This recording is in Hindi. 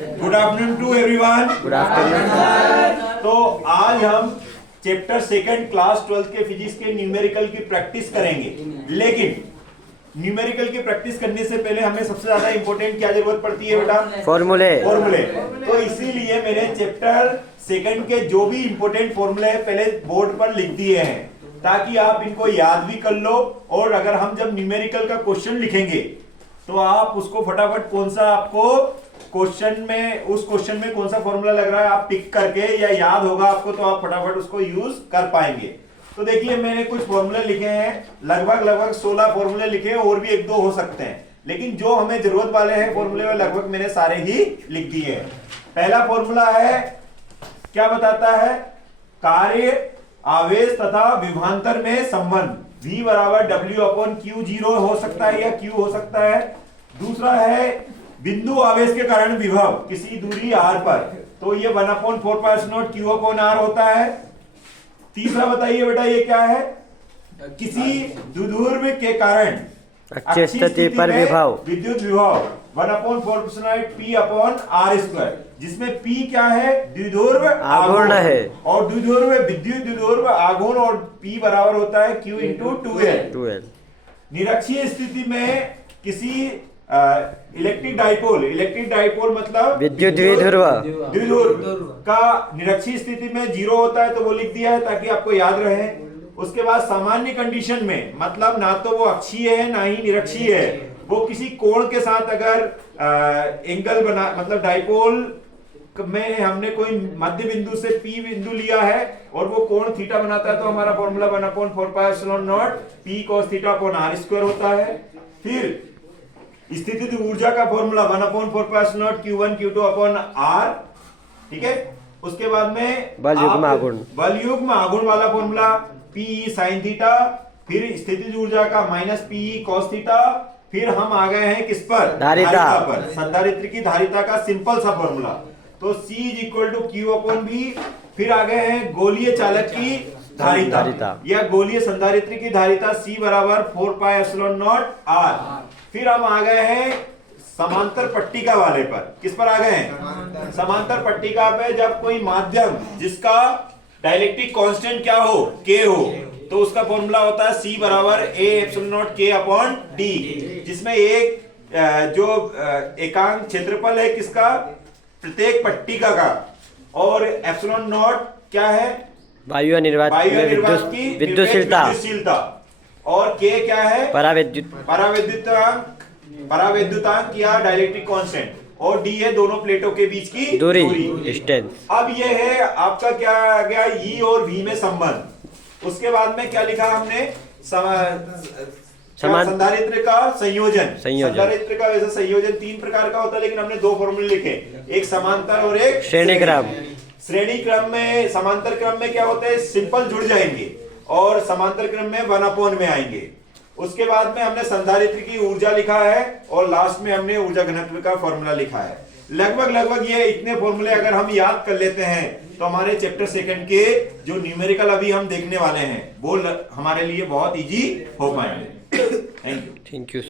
Good afternoon to everyone. Good afternoon. तो आज हम चैप्टर सेकंड क्लास 12 के फिजिक्स के न्यूमेरिकल की प्रैक्टिस करेंगे, लेकिन न्यूमेरिकल की प्रैक्टिस करने से पहले हमें सबसे ज्यादा इंपॉर्टेंट क्या जरूरत पड़ती है बेटा? फॉर्मूले। तो इसीलिए मैंने चैप्टर सेकंड के जो भी इंपॉर्टेंट फॉर्मूले हैं पहले बोर्ड पर लिख दिए हैं, ताकि आप इनको याद भी कर लो, और अगर हम जब न्यूमेरिकल का क्वेश्चन लिखेंगे तो आप उसको फटाफट कौन सा आपको क्वेश्चन में, उस क्वेश्चन में कौन सा फॉर्मूला लग रहा है आप पिक करके, या याद होगा आपको तो आप फटाफट उसको यूज कर पाएंगे। तो देखिए मैंने कुछ फॉर्मूले लिखे हैं, लगभग 16 फॉर्मूले लिखे हैं, और भी एक दो हो सकते हैं, लेकिन जो हमें जरूरत वाले हैं फॉर्मूले में लगभग मैंने सारे ही लिख दिए हैं। पहला फॉर्मूला है, क्या बताता है? कार्य, आवेश तथा विभवांतर में संबंध। V बराबर W/Q0 हो सकता है या Q हो सकता है। दूसरा है बिंदु आवेश के कारण विभव किसी दूरी r पर, तो ये 1/4π0 Q/r होता है। तीसरा बताइए बेटा ये क्या है? किसी द्विध्रुव के कारण अक्षीय स्थिति पर विभव, विद्युत विभव 1/4π P/r², जिसमें P क्या है? द्विध्रुव आघूर्ण है, और द्विध्रुव विद्युत द्विध्रुव आघूर्ण, और P बराबर होता है Q × 2L। निरक्षीय स्थिति में किसी इलेक्ट्रिक डाइपोल मतलब विद्युत द्विध्रुव का निरक्षीय स्थिति में 0 होता है, तो वो लिख दिया है ताकि आपको याद रहे। उसके बाद सामान्य कंडीशन में, मतलब ना तो वो अक्षीय है ना ही निरक्षीय है, वो किसी कोण के साथ अगर एंगल बना, मतलब डाइपोल में हमने कोई मध्य बिंदु से P बिंदु लिया है और वो कोण थीटा बनाता है, तो हमारा फॉर्मूला 1/4π0 P cos θ/r² होता है। फिर स्थितिज ऊर्जा का फॉर्मूला 1/4π0 Q1 Q2/r, ठीक है। उसके बाद में बल युग्म आघूर्ण वाला फॉर्मूला P sin θ, फिर स्थितिज ऊर्जा का -P cos θ, फिर हम आ गए हैं किस पर? धारिता पर। संधारित्र की धारिता का सिंपल सा फॉर्मूला, तो C = Q/V। फिर आ गए हैं गोलीय चालक की धारिता या गोलीय संधारित्र की धारिता C बराबर 4πε0r। फिर हम आ गए हैं समांतर पट्टिका वाले पर। किस पर आ गए हैं? समांतर पट्टिका पे जब कोई माध्यम जिसका डाइलेक्ट्रिक कांस्टेंट क्या हो? K हो, तो उसका फॉर्मूला होता है C बराबर A/0K/d, जिसमें एक जो एकांक क्षेत्रफल है किसका? प्रत्येक पट्टिका का, और ε0 क्या है? वायु निर्वात की विद्युतशीलता, और K क्या है? परावैद्युतांक या डाइलेक्ट्रिक कांस्टेंट, और D है दोनों प्लेटों के बीच की दूरी, डिस्टेंस। अब ये है आपका क्या आ गया? E और V में संबंध। उसके बाद में क्या लिखा हमने? संधारित्र का संयोजन। संधारित्र का वैसे संयोजन 3 प्रकार का होता है, लेकिन हमने 2 फॉर्मूले लिखे, एक समांतर और एक श्रेणी क्रम। श्रेणी क्रम में, समांतर क्रम में क्या होता है? सिंपल जुड़ जाएंगे, और समांतर क्रम में 1/, में आएंगे। उसके बाद में हमने संधारित्र की ऊर्जा लिखा है, और लास्ट में हमने ऊर्जा घनत्व का फॉर्मूला लिखा है। लगभग ये इतने फॉर्मूले अगर हम याद कर लेते हैं तो हमारे चैप्टर सेकंड के जो न्यूमेरिकल अभी हम देखने वाले हैं वो हमारे लिए बहुत इजी हो पाएंगे। Thank you.